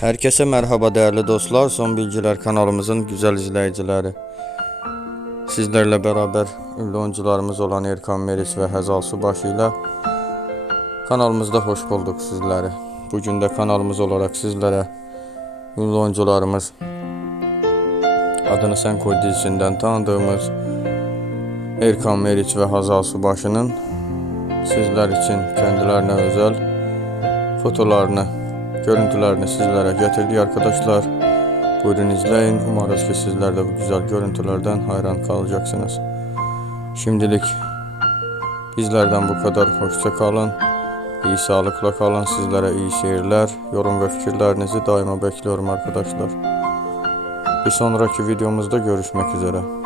Herkese merhaba değerli dostlar. Son Bilgiler kanalımızın güzel izleyicileri. Sizlerle beraber ünlü oyuncularımız olan Erkan Meriç ve Hazal Subaşı ile kanalımızda hoş bulduk sizleri. Bugün de kanalımız olarak sizlere ünlü oyuncularımız Adını Sen Koy dizisinden tanıdığımız Erkan Meriç ve Hazal Subaşı'nın sizler için kendilerine özel fotolarını, görüntülerini sizlere getirdik arkadaşlar. Buyurun izleyin. Umarız ki sizler de bu güzel görüntülerden hayran kalacaksınız. Şimdilik bizlerden bu kadar. Hoşça kalın. İyi sağlıkla kalın. Sizlere iyi seyirler. Yorum ve fikirlerinizi daima bekliyorum arkadaşlar. Bir sonraki videomuzda görüşmek üzere.